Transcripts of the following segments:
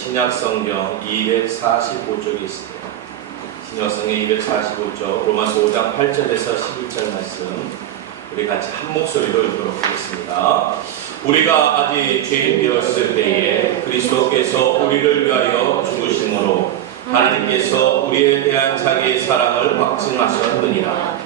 신약성경 245쪽에 있습니다. 신약성경 245쪽 로마서 5장 8절에서 11절 말씀 우리 같이 한 목소리로 읽도록 하겠습니다. 우리가 아직 죄인 되었을 때에 그리스도께서 우리를 위하여 죽으심으로 하나님께서 우리에 대한 자기의 사랑을 확증하셨느니라.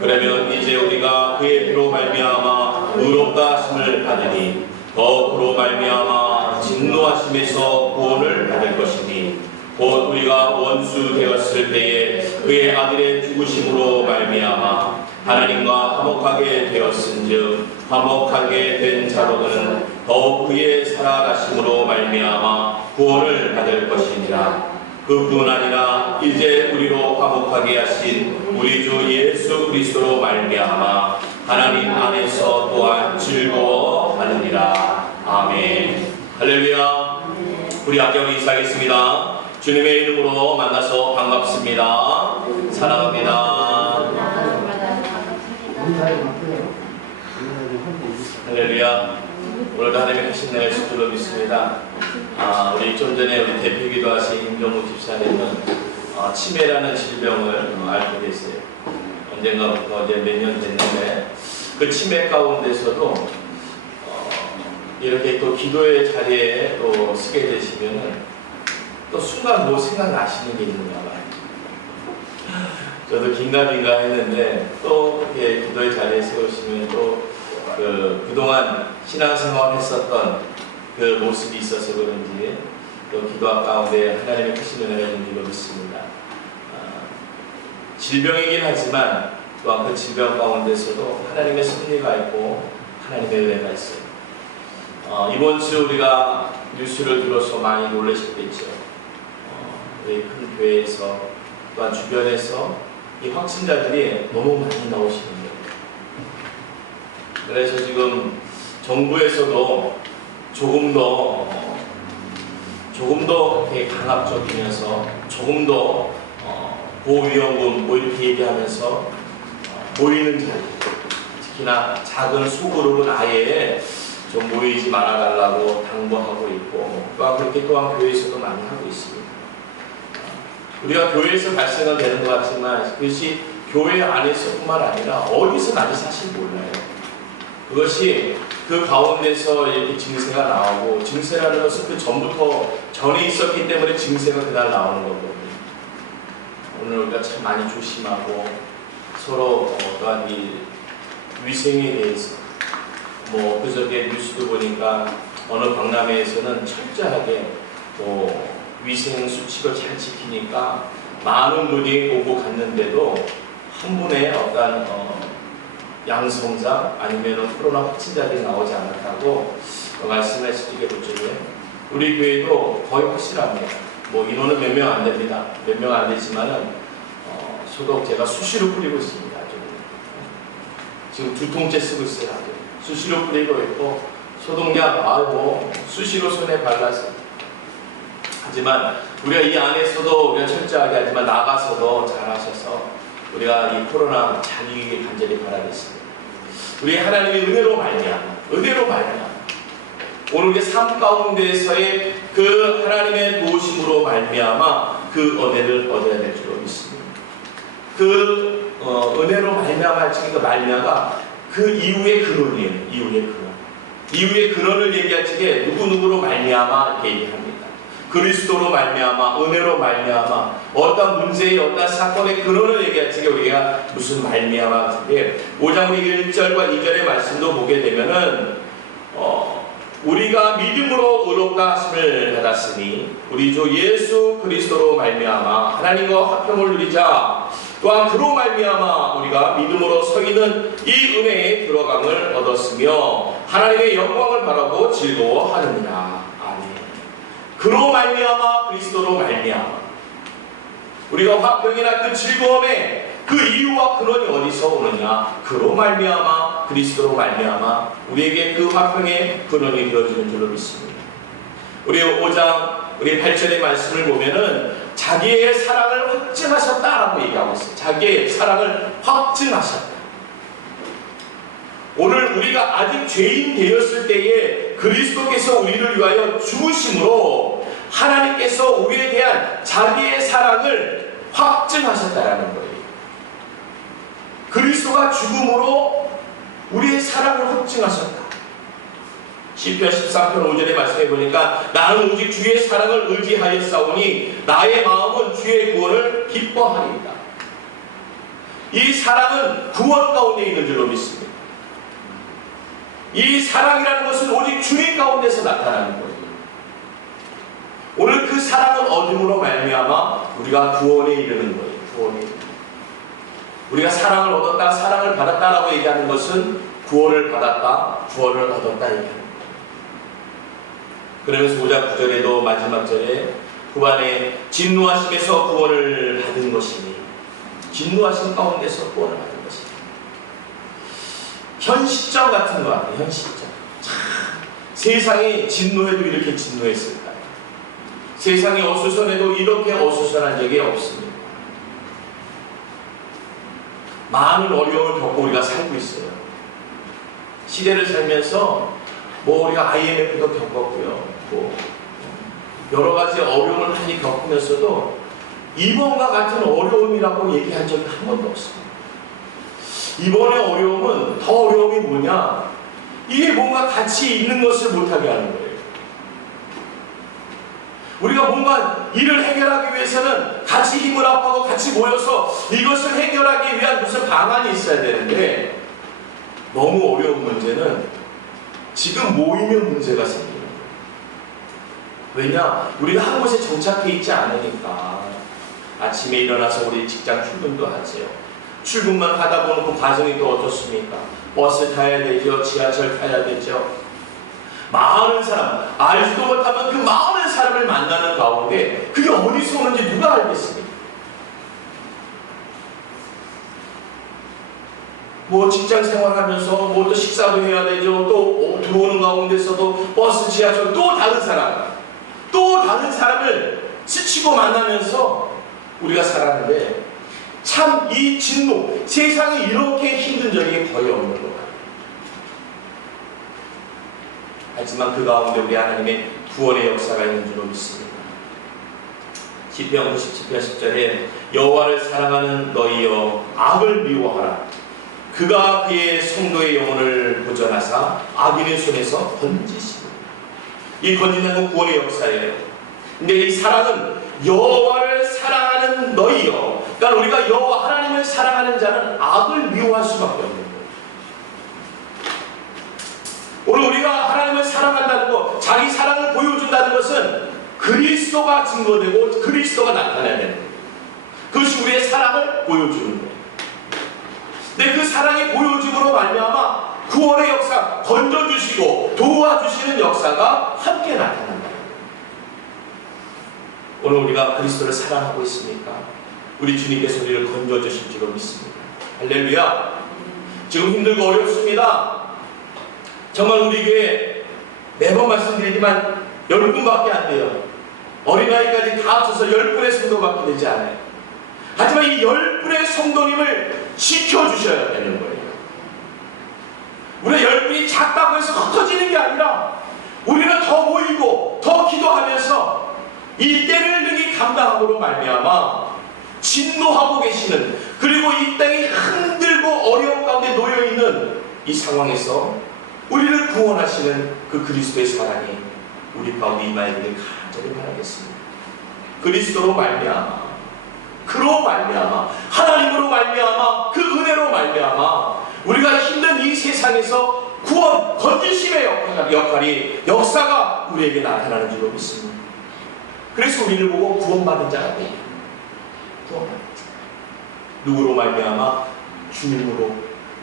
그러면 이제 우리가 그의 피로 말미암아 의롭다 하심을 받으니 더 그로 말미암아 진노하심에서 구원을 받을 것이니 곧 우리가 원수 되었을 때에 그의 아들의 죽으심으로 말미암아 하나님과 화목하게 되었은즉 화목하게 된 자로는 더욱 그의 살아가심으로 말미암아 구원을 받을 것이니라. 그뿐 아니라 이제 우리로 화목하게 하신 우리 주 예수 그리스도로 말미암아 하나님 안에서 또한 즐거워하느니라. 아멘. 할렐루야. 우리 함께 인사하겠습니다. 주님의 이름으로 만나서 반갑습니다. 사랑합니다. 할렐루야. 오늘도 하나님의 크신 은혜가 있을 줄로 믿습니다. 우리 좀 전에 우리 대표기도 하신 임경우 집사님은 치매라는 질병을 앓고 계세요. 언젠가부터 이제 몇 년 됐는데 그 치매 가운데서도 이렇게 또 기도의 자리에 또 서게 되시면은 또 순간 뭐 생각나시는 게 있는가 봐요. 저도 긴가민가 했는데 또 이렇게 기도의 자리에 세우시면 또 그동안 신앙생활 했었던 그 모습이 있어서 그런지 또 기도 가운데 하나님의 크신 은혜가 있는 줄로 믿습니다. 질병이긴 하지만 또한 그 질병 가운데서도 하나님의 섭리가 있고 하나님의 은혜가 있어요. 이번 주 우리가 뉴스를 들어서 많이 놀라셨겠죠. 우리 큰 교회에서 또한 주변에서 이 확진자들이 너무 많이 나오시는 거예요. 그래서 지금 정부에서도 조금 더 이렇게 강압적이면서 조금 더 고위험군 뭐 이렇게 얘기하면서 모이는 자리, 특히나 작은 소그룹은 아예 좀 모이지 말아달라고 당부하고 있고 또한 그렇게 또한 교회에서도 많이 하고 있습니다. 우리가 교회에서 발생은 되는 것 같지만 그것이 교회 안에서뿐만 아니라 어디서 나도 사실 몰라요. 그것이 그 가운데서 이렇게 증세가 나오고 증세라는 것은 그 전에 있었기 때문에 증세가 그날 나오는 거거든요. 오늘 우리가 참 많이 조심하고 서로 또한 이 위생에 대해서 그저께 뉴스도 보니까 어느 박람회에서는 철저하게 위생 수칙을 잘 지키니까 많은 분이 오고 갔는데도 한 분의 어떤 양성자 아니면 코로나 확진자들이 나오지 않았다고 말씀하시게 되죠. 우리 교회도 거의 확실합니다. 인원은 몇 명 안 됩니다. 몇 명 안 되지만은 소독 제가 수시로 뿌리고 있습니다. 지금 2통째 쓰고 있어요. 수시로 뿌리고 있고 소독약 수시로 손에 발라서. 하지만 우리가 이 안에서도 우리가 철저하게 하지만 나가서도 잘하셔서 우리가 이 코로나 잘 이기길 간절히 바라겠습니다. 우리 하나님의 은혜로 말미암아 오늘 우리 삶 가운데서의 그 하나님의 도우심으로 말미암아 그 은혜를 얻어야 될 줄로 믿습니다. 그 은혜로 말미암아 그 말미암아 그 이후의 근원이에요. 이후의 근원을 얘기할 적에 누구누구로 말미암아 이렇게 얘기합니다. 그리스도로 말미암아 은혜로 말미암아 어떤 문제의 어떤 사건의 근원을 얘기할 적에 우리가 무슨 말미암아 같은데 5장 우리 1절과 2절의 말씀도 보게 되면은 우리가 믿음으로 의롭다 하심을 받았으니 우리 주 예수 그리스도로 말미암아 하나님과 화평을 누리자. 또한 그로 말미암아 우리가 믿음으로 서 있는 이 은혜에 들어감을 얻었으며 하나님의 영광을 바라고 즐거워하느니라. 아멘. 그로 말미암아 그리스도로 말미암아 우리가 화평이나 그 즐거움에 그 이유와 근원이 어디서 오느냐? 그로 말미암아 그리스도로 말미암아 우리에게 그 화평의 근원이 되어지는 줄로 믿습니다. 우리 5장 우리 8절의 말씀을 보면은 자기의 사랑을 확증하셨다라고 얘기하고 있어요. 자기의 사랑을 확증하셨다. 오늘 우리가 아직 죄인 되었을 때에 그리스도께서 우리를 위하여 죽으심으로 하나님 하나님께서 우리에 대한 자기의 사랑을 확증하셨다라는 거예요. 그리스도가 죽음으로 우리의 사랑을 확증하셨다. 시편 13편 5절에 말씀해 보니까 나는 오직 주의 사랑을 의지하였사오니 나의 마음은 주의 구원을 기뻐하리이다. 이 사랑은 구원 가운데 있는 줄로 믿습니다. 이 사랑이라는 것은 오직 주님 가운데서 나타나는 거예요. 오늘 그 사랑은 어둠으로 말미암아 우리가 구원에 이르는 거예요. 구원에 이르는 거예요. 우리가 사랑을 얻었다, 사랑을 받았다라고 얘기하는 것은 구원을 받았다, 구원을 얻었다 얘기하는 거예요. 그러면서 5장 9절에도 마지막 절에 후반에 진노하심에서 구원을 받은 것이니, 진노하심 가운데서 구원을 받은 것이니, 현 시점 같은 거 같아요. 현 시점. 참, 세상이 진노해도 이렇게 진노했을까요? 세상이 어수선해도 이렇게 어수선한 적이 없습니다. 많은 어려움을 겪고 우리가 살고 있어요. 시대를 살면서 우리가 IMF도 겪었고요. 여러 가지 어려움을 많이 겪으면서도 이번과 같은 어려움이라고 얘기한 적이 한 번도 없습니다. 이번의 어려움은 더 어려움이 뭐냐? 이게 뭔가 같이 있는 것을 못하게 하는 거예요. 우리가 뭔가 일을 해결하기 위해서는 같이 힘을 합하고 같이 모여서 이것을 해결하기 위한 무슨 방안이 있어야 되는데, 너무 어려운 문제는 지금 모이면 문제가 생겨요. 왜냐? 우리가 한 곳에 정착해 있지 않으니까. 아침에 일어나서 우리 직장 출근도 하지요. 출근만 하다 보면 그 과정이 또 어떻습니까? 버스 타야 되죠. 지하철 타야 되죠. 많은 사람, 알지도 못하면 그 많은 사람을 만나는 가운데 그게 어디서 오는지 누가 알겠습니까? 직장 생활하면서 또 식사도 해야 되죠. 또 들어오는 가운데서도 버스, 지하철 또 다른 사람을 스치고 만나면서 우리가 살았는데, 참 이 진노, 세상이 이렇게 힘든 적이 거의 없는 것 같아요. 하지만 그 가운데 우리 하나님의 구원의 역사가 있는 줄로 믿습니다. 시편 97편 10절에 여호와를 사랑하는 너희여 악을 미워하라. 그가 그의 성도의 영혼을 보전하사 악인의 손에서 건지시니. 이 건진다는 건 구원의 역사예요. 근데 이 사랑은 여호와를 사랑하는 너희여. 그러니까 우리가 여호와 하나님을 사랑하는 자는 악을 미워할 수밖에 없는 거예요. 오늘 우리가 하나님을 사랑한다는 것, 자기 사랑을 보여준다는 것은 그리스도가 증거되고 그리스도가 나타나야 되는 거예요. 그것이 우리의 사랑을 보여주는 거예요. 근데 그 사랑이 보여줌으로 말미암아 구원의 역사, 건져주시고 도와주시는 역사가 함께 나타난다. 오늘 우리가 그리스도를 사랑하고 있습니까? 우리 주님께서 우리를 건져주실 줄로 믿습니다. 할렐루야. 지금 힘들고 어렵습니다. 정말 우리 교회 매번 말씀드리지만 10분밖에 안 돼요. 어린아이까지 다 합쳐서 10분의 성도밖에 되지 않아요. 하지만 이 10분의 성도님을 지켜주셔야 되는 거예요. 우리가 10분이 작다고 해서 흩어지는 게 아니라 우리는 더 모이고 더 기도하면서 이 때를 능히 감당함으로 말미암아 진노하고 계시는, 그리고 이 땅이 흔들고 어려움 가운데 놓여있는 이 상황에서 우리를 구원하시는 그 그리스도의 사랑이 우리 가운데 임하기를 간절히 바라겠습니다. 그리스도로 말미암아, 그로 말미암아, 하나님으로 말미암아, 그 은혜로 말미암아 우리가 힘든 이 세상에서 구원, 건지심의 역사가 우리에게 나타나는 줄로 믿습니다. 그래서 우리를 보고 구원받은 자가 돼요. 구원받은 자. 누구로 말미암아? 주님으로,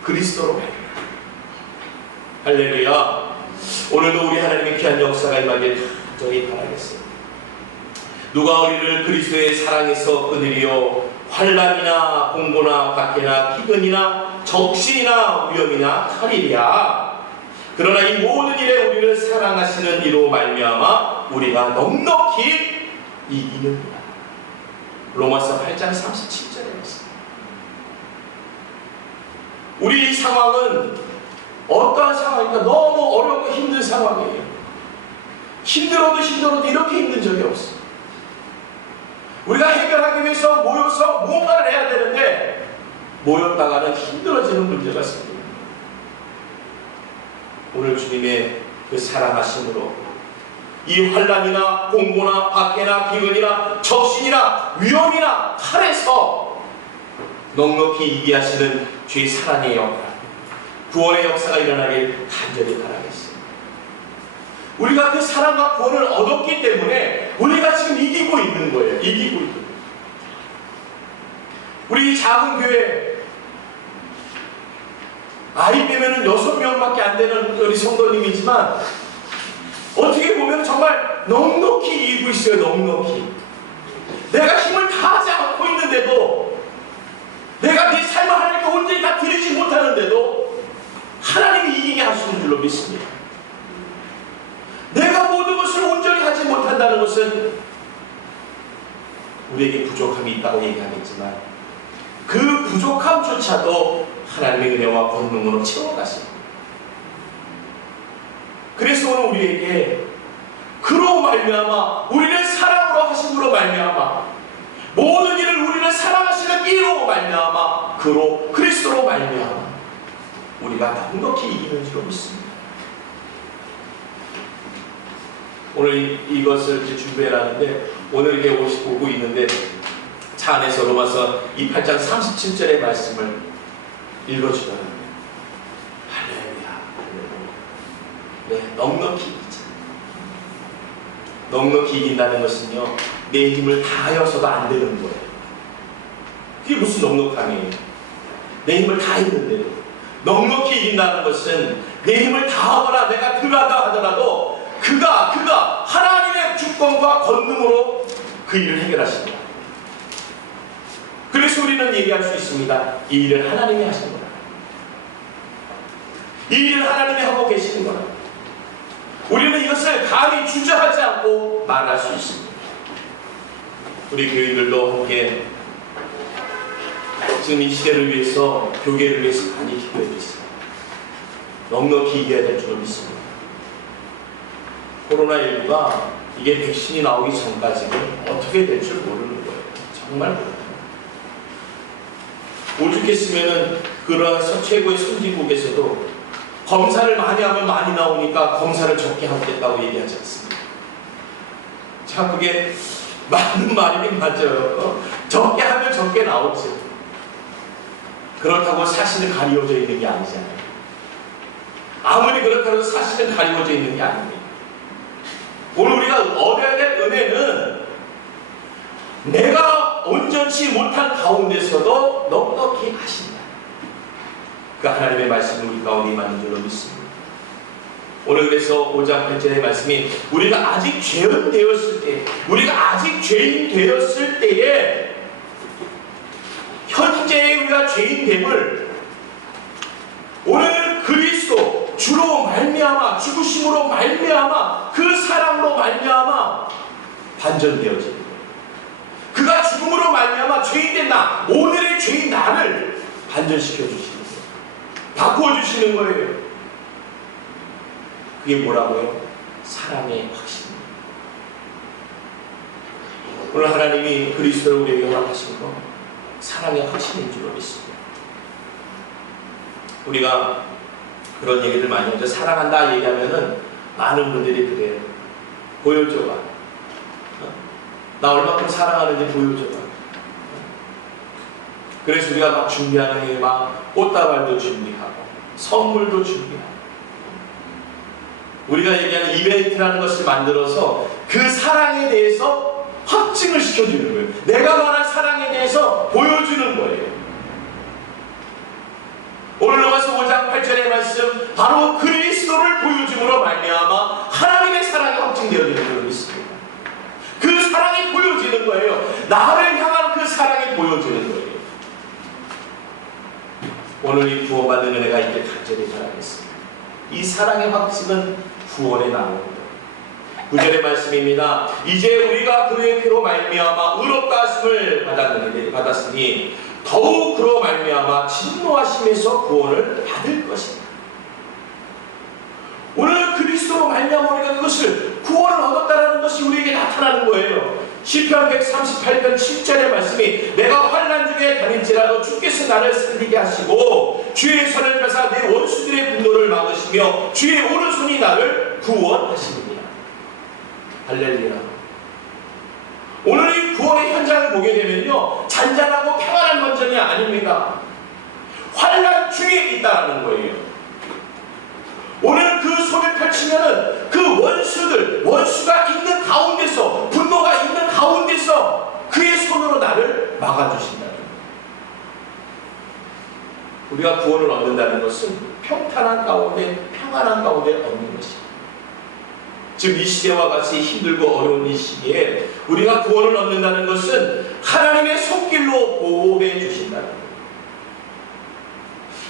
그리스도로 말미암아. 할렐루야. 오늘도 우리 하나님의 귀한 역사가 임하길 간절히 바라겠습니다. 누가 우리를 그리스도의 사랑에서 끊으리요? 환난이나 공고나 박해나 기근이나 적신이나 위험이나 칼이랴. 그러나 이 모든 일에 우리를 사랑하시는 이로 말미암아 우리가 넉넉히 이기느니라. 로마서 8장 37절에 있습니다. 우리 상황은 어떠한 상황입니까? 너무 어렵고 힘든 상황이에요. 힘들어도 이렇게 힘든 적이 없어요. 우리가 해결하기 위해서 모여서 무언가를 해야 되는데 모였다가는 힘들어지는 문제가 생깁니다. 오늘 주님의 그 사랑하심으로 이 환난이나 공고나 박해나 기근이나 적신이나 위험이나 칼에서 넉넉히 이기게 하시는 주의 사랑의 역할, 구원의 역사가 일어나길 간절히 바라겠습니다. 우리가 그 사랑과 구원을 얻었기 때문에 우리가 지금 이기고 있는 거예요. 이기고 있는 거예요. 우리 작은 교회 아이 빼면은 6명밖에 안 되는 우리 성도님이지만 어떻게 보면 정말 넉넉히 이기고 있어요. 넉넉히. 내가 힘을 다하지 않고 있는데도, 내가 내 삶을 하나님께 온전히 다 드리지 못하는데도 하나님이 이기게 하시는 줄로 믿습니다. 내가 모든 것을 온전히 하지 못한다는 것은 우리에게 부족함이 있다고 얘기하겠지만 그 부족함조차도 하나님의 은혜와 권능으로 채워가십니다. 그래서 오늘 우리에게 그로 말미암아 우리를 사랑으로 하심으로 말미암아 모든 일을 우리를 사랑하시는 이로 말미암아 그로 그리스도로 말미암아 우리가 넉넉히 이기는 줄로 믿습니다. 오늘 이것을 이제 준비해놨는데 오늘 이렇게 보고 있는데 차 안에서 로마서 8장 37절의 말씀을 읽어주더라고요. 할렐루야. 네, 넉넉히 이기자. 넉넉히 이긴다는 것은요, 내 힘을 다하여서도 안 되는 거예요. 그게 무슨 넉넉함이에요? 내 힘을 다했는데도. 넉넉히 이긴다는 것은 내 힘을 다하거나 내가 들어가다 하더라도 그가 하나님의 주권과 권능으로 그 일을 해결하십니다. 그래서 우리는 얘기할 수 있습니다. 이 일을 하나님이 하신 거다. 이 일을 하나님이 하고 계시는 거다. 우리는 이것을 감히 주저하지 않고 말할 수 있습니다. 우리 교인들도 함께 지금 이 시대를 위해서, 교계를 위해서 많이 기도해 주세요. 넉넉히 이겨야 될 줄로 믿습니다. 코로나19가 이게 백신이 나오기 전까지는 어떻게 될 줄 모르는 거예요. 정말 모릅니다. 오죽했으면은 그런 최고의 선진국에서도 검사를 많이 하면 많이 나오니까 검사를 적게 하겠다고 얘기하지 않습니다. 참 그게 맞는 말이긴 맞아요. 적게 하면 적게 나오죠. 그렇다고 사실은 가리워져 있는 게 아니잖아요. 아무리 그렇다고 사실은 가리워져 있는 게 아닙니다. 오늘 우리가 얻어야 될 은혜는 내가 온전치 못한 가운데서도 넉넉히 하신다. 그 하나님의 말씀을 우리 가운데 임하는 줄로 믿습니다. 오늘 그래서 5장 8절의 말씀이 우리가 아직 죄인 되었을 때, 우리가 아직 죄인 되었을 때에 현재의 우리가 죄인됨을 오늘 그리스도 주로 말미암아, 죽으심으로 말미암아, 그 사랑으로 말미암아 반전되어지는 거예요. 그가 죽음으로 말미암아 죄인된 나, 오늘의 죄인 나를 반전시켜 주시는 거예요. 바꾸어 주시는 거예요. 그게 뭐라고요? 사랑의 확신입니다. 오늘 하나님이 그리스도를 우리에게 허락하신 거 사랑의 확신인 줄로 믿습니다. 우리가 그런 얘기를 많이 하죠. 사랑한다 얘기하면은 많은 분들이 그래요. 보여줘봐. 나 얼마큼 사랑하는지 보여줘봐. 그래서 우리가 막 준비하는 게 막 꽃다발도 준비하고 선물도 준비하고 우리가 얘기하는 이벤트라는 것을 만들어서 그 사랑에 대해서 확증을 시켜주는 거예요. 내가 말한 사랑에 대해서 보여주는 거예요. 오늘 로마서 5장 8절의 말씀 바로 그리스도를 보여줌으로 말미암아 하나님의 사랑이 확증되어지는 줄로 믿습니다. 그 사랑이 보여지는 거예요. 나를 향한 그 사랑이 보여지는 거예요. 오늘 이 구원받은 은혜가 있길 간절히 바라겠습니다. 이 사랑의 확증은 구원에 나옵니다. 9절의 말씀입니다. 이제 우리가 그의 피로 말미암아 의롭다 하심을 받았으니 더욱 그로 말미암아 진노하심에서 구원을 받을 것이다. 오늘 그리스도로 말미암아 우리가 그것을 구원을 얻었다는 것이 우리에게 나타나는 거예요. 시편 138편 7절의 말씀이 내가 환난 중에 다닐지라도 주께서 나를 살리게 하시고 주의 손을 펴사 내 원수들의 분노를 막으시며 주의 오른손이 나를 구원하시느니라. 할렐루야. 오늘 이 구원의 현장을 보게 되면요, 잔잔하고 평안한 먼전이 아닙니다. 환난 중에 있다라는 거예요. 오늘 그 손을 펼치면은 그 원수가 있는 가운데서, 분노가 있는 가운데서 그의 손으로 나를 막아주신다는 거예요. 우리가 구원을 얻는다는 것은 평탄한 가운데, 평안한 가운데 얻는 것입니다. 지금 이 시대와 같이 힘들고 어려운 이 시기에 우리가 구원을 얻는다는 것은 하나님의 손길로 보호해 주신다는 거예요.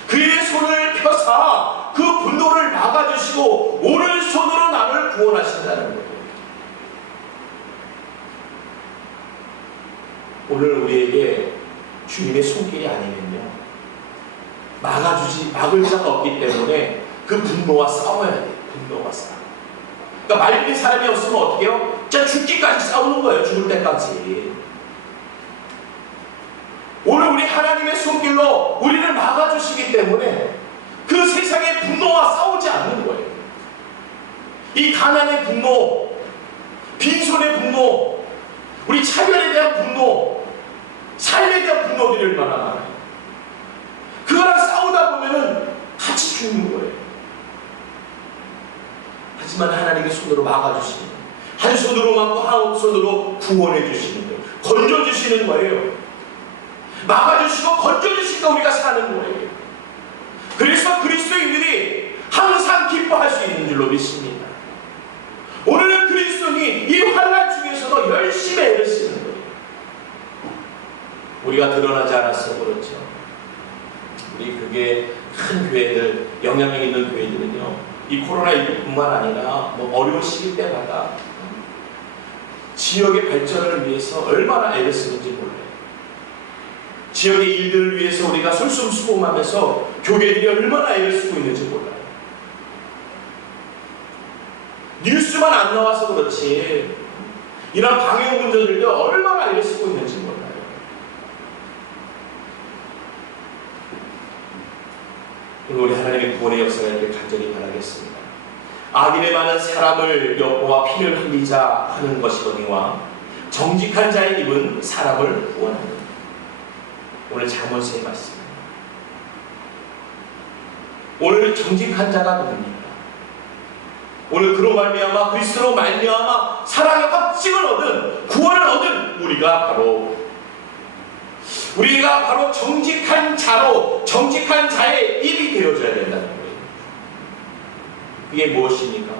그의 손을 펴사 그 분노를 막아주시고 오른손으로 나를 구원하신다는 거예요. 오늘 우리에게 주님의 손길이 아니면요, 막을 자가 없기 때문에 그 분노와 싸워야 돼요. 분노와 싸워. 그러니까 말린 사람이 없으면 어떻게 해요? 진짜 죽기까지 싸우는 거예요. 죽을 때까지. 오늘 우리 하나님의 손길로 우리를 막아주시기 때문에 그 세상의 분노와 싸우지 않는 거예요. 이 가난의 분노, 빈손의 분노, 우리 차별에 대한 분노, 삶에 대한 분노들이 얼마나 많아요. 그거랑 싸우다 보면은 같이 죽는 거예요. 하지만 하나님의 손으로 막아주시는 거예요. 한 손으로 막고 한 손으로 구원해 주시는 거예요. 건져주시는 거예요. 막아주시고 건져주시니까 우리가 사는 거예요. 그래서 그리스도인들이 항상 기뻐할 수 있는 줄로 믿습니다. 오늘은 그리스도인이 이 환난 중에서도 열심히 애를 쓰는 거예요. 우리가 드러나지 않았어 그렇죠. 우리 그게 큰 교회들, 영향력 있는 교회들은요, 이 코로나19뿐만 아니라 어려운 시기 때마다 지역의 발전을 위해서 얼마나 애를 쓰는지 몰라요. 지역의 일들을 위해서 우리가 솔선수범하면서 교회들이 얼마나 애를 쓰고 있는지 몰라요. 뉴스만 안 나와서 그렇지 이런 방역문제들도 얼마나 애를 쓰고 있는지 몰라요. 우리 하나님의 구원의 역사가 이렇게 간절히 바라겠습니다. 악인에 많은 사람을 엿보아 피를 흘리자 하는 것이거니와 정직한 자의 입은 사람을 구원하는. 오늘 잠언서의 말씀입니다. 오늘 정직한 자가 누굽니까? 오늘 그로 말미암아 그리스도로 말미암아 사랑의 확증을 얻은, 구원을 얻은 우리가 바로 정직한 자로, 정직한 자의 입이 되어줘야 된다는 거예요. 그게 무엇입니까?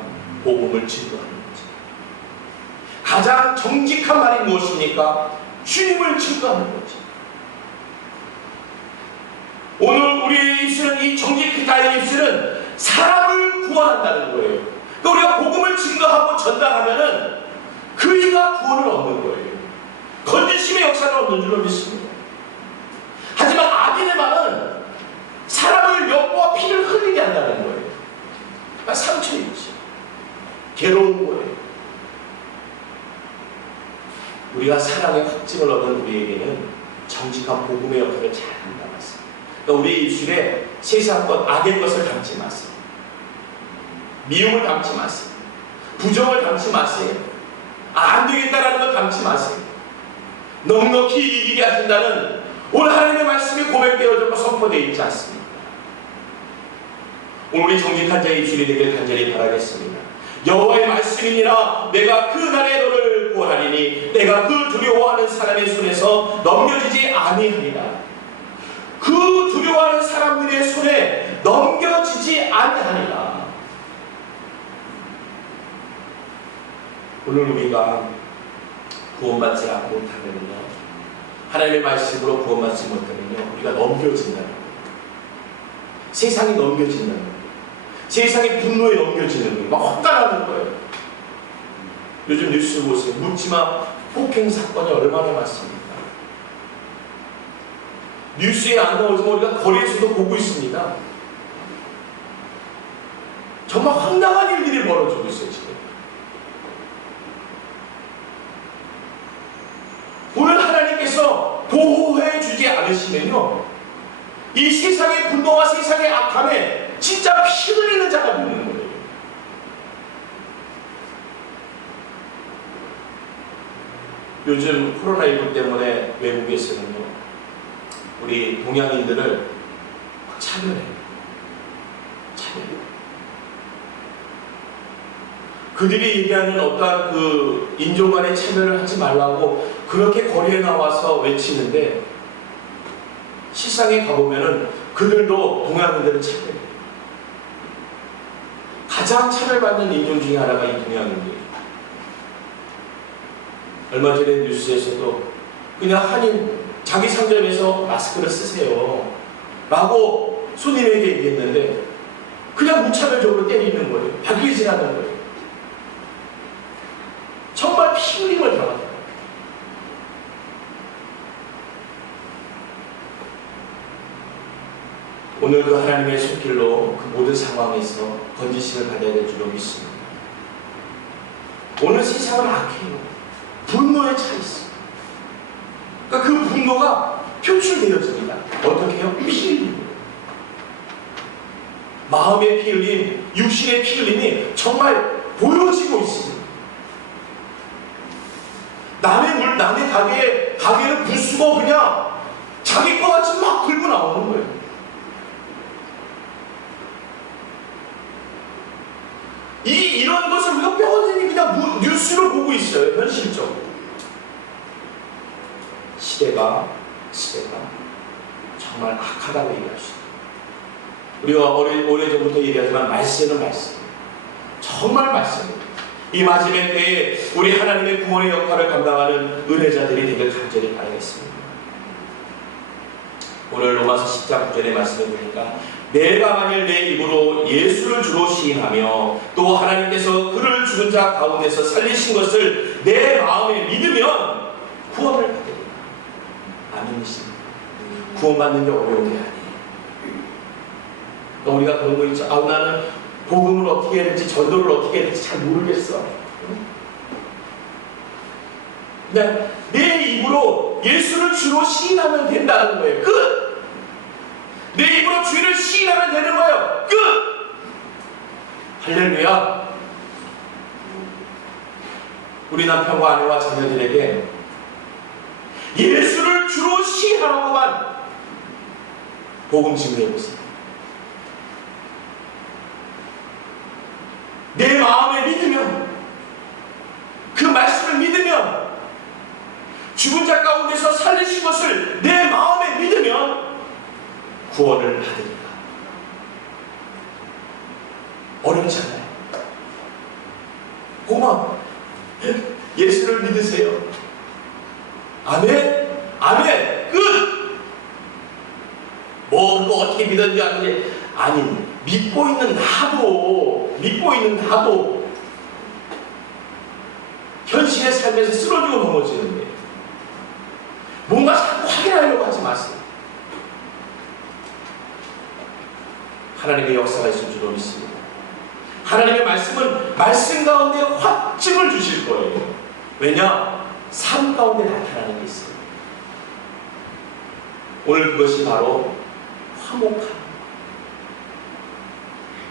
복음을 증거하는 거죠. 가장 정직한 말이 무엇입니까? 주님을 증거하는 거죠. 오늘 우리의 입술은, 이 정직한 자의 입술은 사람을 구원한다는 거예요. 그러니까 우리가 복음을 증거하고 전달하면은 그이가 구원을 얻는 거예요. 건지심의 역사를 얻는 줄로 믿습니다. 하지만 악인의 말은 사람을 엿보아 피를 흘리게 한다는 거예요. 그러니까 상처이지, 괴로운 거예요. 우리가 사랑의 확증을 얻은 우리에게는 정직한 복음의 역할을 잘 담았습니다. 그러니까 우리 입술에 세상 것, 악의 것을 담지 마세요. 미움을 담지 마세요. 부정을 담지 마세요. 안 되겠다라는 걸 담지 마세요. 넉넉히 이기게 하신다는 오늘 하나님의 말씀이 고백되어졌고 선포되어 있지 않습니까? 오늘 우리 정직한 자의 입술이 되길 간절히 바라겠습니다. 여호와의 말씀이니라 내가 그 날에 너를 구원하리니 내가 그 두려워하는 사람의 손에서 넘겨지지 아니하리라. 그 두려워하는 사람들의 손에 넘겨지지 아니하리라. 오늘 우리가 구원받지 못하면요, 하나님의 말씀으로 구원받지 못하면요, 우리가 넘겨진다는 거예요. 세상이 넘겨진다는 거예요. 세상의 분노에 넘겨지는 거예요. 막 헛다라는 거예요. 요즘 뉴스 보세요. 묻지마 폭행 사건이 얼마나 많습니까? 뉴스에 안 나오지만 우리가 거리에서도 보고 있습니다. 정말 황당한 일들이 벌어지고 있어요, 지금. 보호해 주지 않으시면요, 이 세상의 분노와 세상의 악함에 진짜 피 흘리는 자가 되는 거예요. 요즘 코로나19 때문에 외국에서는요, 우리 동양인들을 차별해요. 그들이 얘기하는 어떠한 그 인종 간의 차별을 하지 말라고 그렇게 거리에 나와서 외치는데, 실상에 가보면은 그들도 동양인들을 차별해요. 가장 차별받는 인종 중에 하나가 이 동양인들이에요. 얼마 전에 뉴스에서도 그냥 한인 자기 상점에서 마스크를 쓰세요 라고 손님에게 얘기했는데 그냥 무차별적으로 때리는 거예요. 박일질하는 거예요. 정말 피 흘림을 당합니다. 오늘도 하나님의 손길로 그 모든 상황에서 건지심을 받아야 될 줄로 믿습니다. 오늘 세상은 악해요. 분노에 차 있어요. 그러니까 그 분노가 표출되어집니다. 어떻게 해요? 피 흘림. 마음의 피 흘림, 육신의 피 흘림이 정말 보여지고 있습니다. 남의 가게를 부수고 그냥 자기 거 같이 막 들고 나오는 거예요. 이런 것을 우리가 뼈저리 그냥 뉴스를 보고 있어요. 현실적으로. 시대가 정말 악하다고 얘기할 수 있어요. 우리가 오래전부터 얘기하지만 말세는 말세. 정말 말세입니다. 이 마지막 때에 우리 하나님의 구원의 역할을 감당하는 은혜자들이 되길 간절히 바라겠습니다. 오늘 로마서 10장 9절의 말씀을 보니까 내가 만일 내 입으로 예수를 주로 시인하며 또 하나님께서 그를 죽은 자 가운데서 살리신 것을 내 마음에 믿으면 구원을 받게 됩니다. 아멘이십니다. 구원받는 게 어려운 게 아니에요. 그러니까 우리가 그런 거 있죠. 나는 복음을 어떻게 해야 될지, 전도를 어떻게 해야 될지 잘 모르겠어. 그냥 내 입으로 예수를 주로 시인하면 된다는 거예요. 끝! 내 입으로 주를 시인하면 되는 거예요. 끝! 할렐루야. 우리 남편과 아내와 자녀들에게 예수를 주로 시인하라고만 복음 증거해보세요. 내 마음에 믿으면, 그 말씀을 믿으면, 죽은 자 가운데서 살리신 것을 내 마음에 믿으면 구원을 받으리라. 어렵잖아요. 고마워. 예수를 믿으세요. 아멘. 아멘. 끝. 뭐 그거 어떻게 믿었는지 아는지 아니. 믿고 있는 나도 현실의 삶에서 쓰러지고 넘어지는데 뭔가 자꾸 확인하려고 하지 마세요. 하나님의 역사가 있을 줄로 믿습니다. 하나님의 말씀은 말씀 가운데 확증을 주실 거예요. 왜냐? 삶 가운데 나타나는 게 있어요. 오늘 그것이 바로 화목함,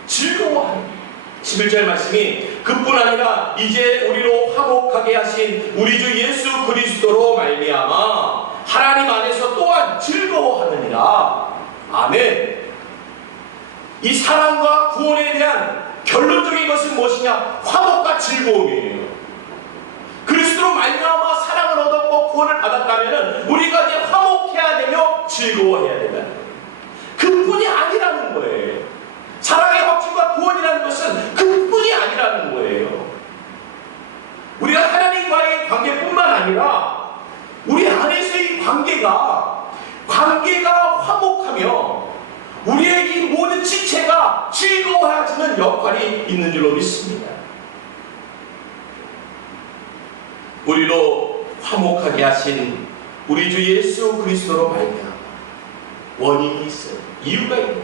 즐거워하는 11절 말씀이 그뿐 아니라 이제 우리로 화목하게 하신 우리 주 예수 그리스도로 말미암아 하나님 안에서 또한 즐거워하느니라. 아멘. 이 사랑과 구원에 대한 결론적인 것은 무엇이냐? 화목과 즐거움이에요. 그리스도로 말미암아 사랑을 얻었고 구원을 받았다면 우리가 이제 화목해야 되며 즐거워해야 된다는 거예요. 그뿐이 아니라는 거예요. 사랑의 확증과 구원이라는 것은 그뿐이 아니라는 거예요. 우리가 하나님과의 관계뿐만 아니라 우리 안에서의 관계가 화목하며 우리의 이 모든 지체가 즐거워하는 역할이 있는 줄로 믿습니다. 우리로 화목하게 하신 우리 주 예수 그리스도로 말미암아 원인이 있어요. 이유가 있는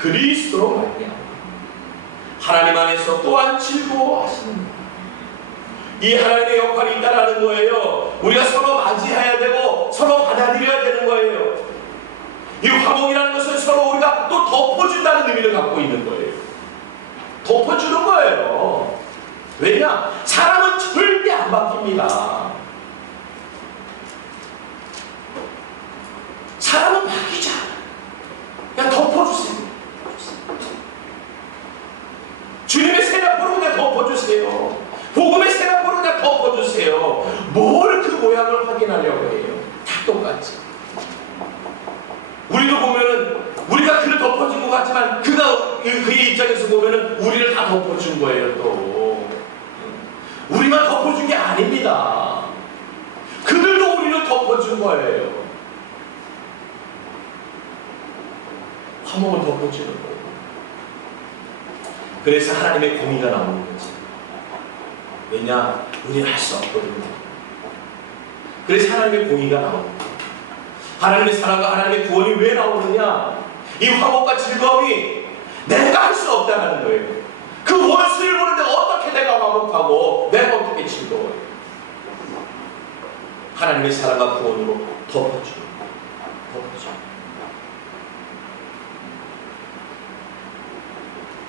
그리스도로 말미암아 하나님 안에서 또한 즐거워하십니다. 이 하나님의 역할이 있다라는 거예요. 우리가 서로 맞이해야 되고 서로 받아들여야 화목이라는 것은 서로 우리가 또 덮어준다는 의미를 갖고 있는 거예요. 덮어주는 거예요. 왜냐? 사람은 절대 안 바뀝니다. 사람은 바뀌지 않아요. 그냥 덮어주세요. 주님의 세례포로 그냥 덮어주세요. 복음의 세례포로 그냥 덮어주세요. 뭘 그 모양을 확인하려고 해요. 다 똑같지. 우리도 보면은 우리가 그를 덮어준 것 같지만 그가 그의 입장에서 보면은 우리를 다 덮어준 거예요. 또 우리만 덮어준 게 아닙니다. 그들도 우리를 덮어준 거예요. 화목을 덮어주는 거예요. 그래서 하나님의 공의가 나오는 거지. 왜냐? 우리는 할 수 없거든요. 그래서 하나님의 공의가 나오는 거예요. 하나님의 사랑과 하나님의 구원이 왜 나오느냐? 이 화목과 즐거움이 내가 할 수 없다는 거예요. 그 원수를 보는데 어떻게 내가 화목하고 내가 어떻게 즐거워요? 하나님의 사랑과 구원으로 덮어주는 거예요.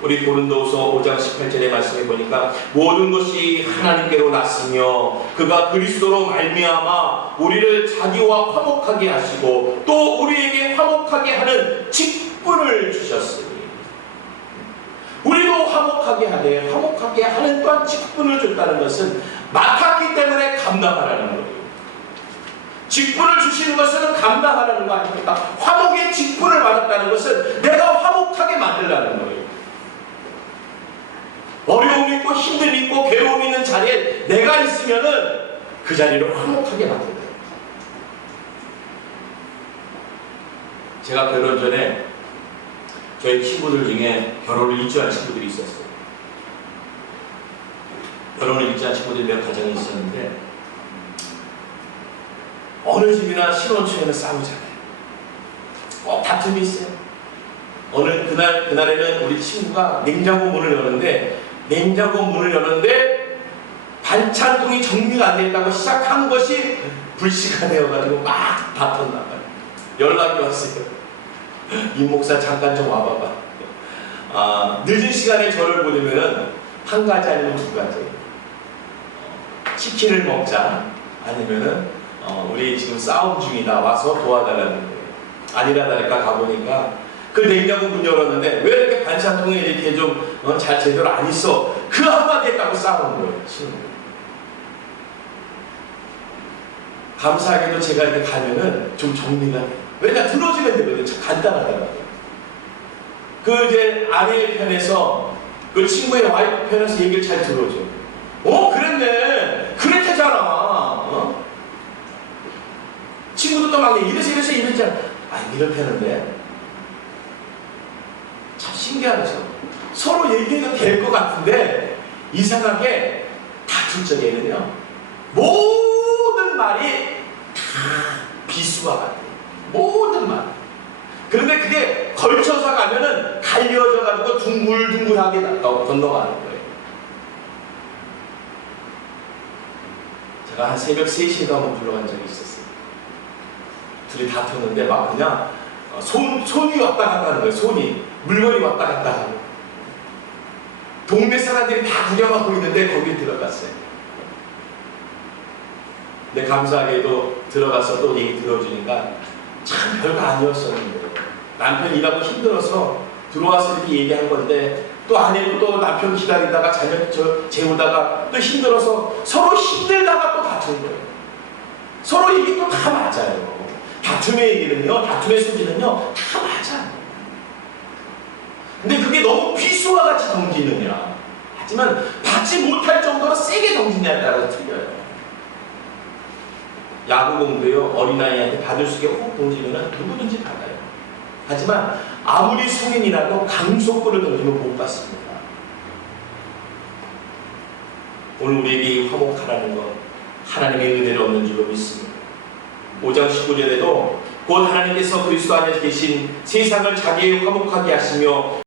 우리 고린도후서 5장 18절의 말씀에 보니까 모든 것이 하나님께로 났으며 그가 그리스도로 말미암아 우리를 자기와 화목하게 하시고 또 우리에게 화목하게 하는 직분을 주셨으니 우리도 화목하게 하되 화목하게 하는 또한 직분을 줬다는 것은 맡았기 때문에 감당하라는 거예요. 직분을 주시는 것은 감당하라는 거 아닙니까? 화목의 직분을 받았다는 것은 내가 화목하게 만들라는 거예요. 어려움이 있고 힘듦이 있고 괴로움이 있는 자리에 내가 있으면은 그 자리를 화목하게 만든다. 제가 결혼 전에 저희 친구들 중에 결혼을 일찍 한 친구들이 있었어요. 결혼을 일찍 한 친구들이 몇 가정이 있었는데 어느 집이나 신혼 초에는 싸우잖아요. 꼭 다툼이 있어요. 그날에는 우리 친구가 냉장고 문을 여는데 반찬통이 정리가 안 됐다고 시작한 것이 불씨가 되어가지고 막 다퉜나 봐요. 연락이 왔어요. 임 목사 잠깐 좀 와봐봐. 늦은 시간에 저를 보내면은 한 가지 아니면 두 가지. 치킨을 먹자. 아니면은 우리 지금 싸움 중이다. 와서 도와달라는 거예요. 아니라 다를까 가보니까 그 냉장고 문 열었는데 왜 이렇게 반찬통에 이렇게 좀 잘 제대로 안 있어? 그 한마디 했다고 싸우는 거예요. 감사하게도 제가 이렇게 가면은 좀 정리가 돼요. 왜냐? 들어주면 되거든요. 간단하더라고요. 그 이제 아내 편에서 그 친구의 와이프 편에서 얘기를 잘 들어줘. 그랬네. 그랬대잖아. 친구도 또 막 이랬잖아. 이렇게 하는데 참 신기하죠. 서로 얘기해도 될 것 같은데 이상하게 다툴 적에는요 모든 말이 다 비수와 같아요. 모든 말. 그런데 그게 걸쳐서 가면은 갈려져 가지고 둥글둥글하게 건너가는 거예요. 제가 한 새벽 3시에도 한번 불러간 적이 있었어요. 둘이 다퉜는데 막 그냥 손이 왔다 갔다 하는 거예요. 손이 물건이 왔다 갔다 하고 동네 사람들이 다 구경하고 있는데 거기에 들어갔어요. 근데 감사하게도 들어가서 또 얘기 들어주니까 참 별거 아니었었는데 남편 일하고 힘들어서 들어와서 이렇게 얘기한 건데 또 아내도 또 남편 기다리다가 자녀 재우다가 또 힘들어서 서로 힘들다가 또 다툰 거예요. 서로 얘기 또 다 맞아요. 다툼의 얘기는요, 다툼의 소지는요 다 맞아요. 근데 그게 너무 비수와 같이 던지느냐, 하지만 받지 못할 정도로 세게 던지냐에 따라서 틀려요. 야구공도요, 어린아이한테 받을 수 있게 훅 던지면 누구든지 받아요. 하지만 아무리 성인이라도 강속구를 던지면 못 받습니다. 오늘 우리에게 화목하라는 것, 하나님의 은혜를 얻는 줄로 믿습니다. 5장 19절에도 곧 하나님께서 그리스도 안에 계신 세상을 자기의 화목하게 하시며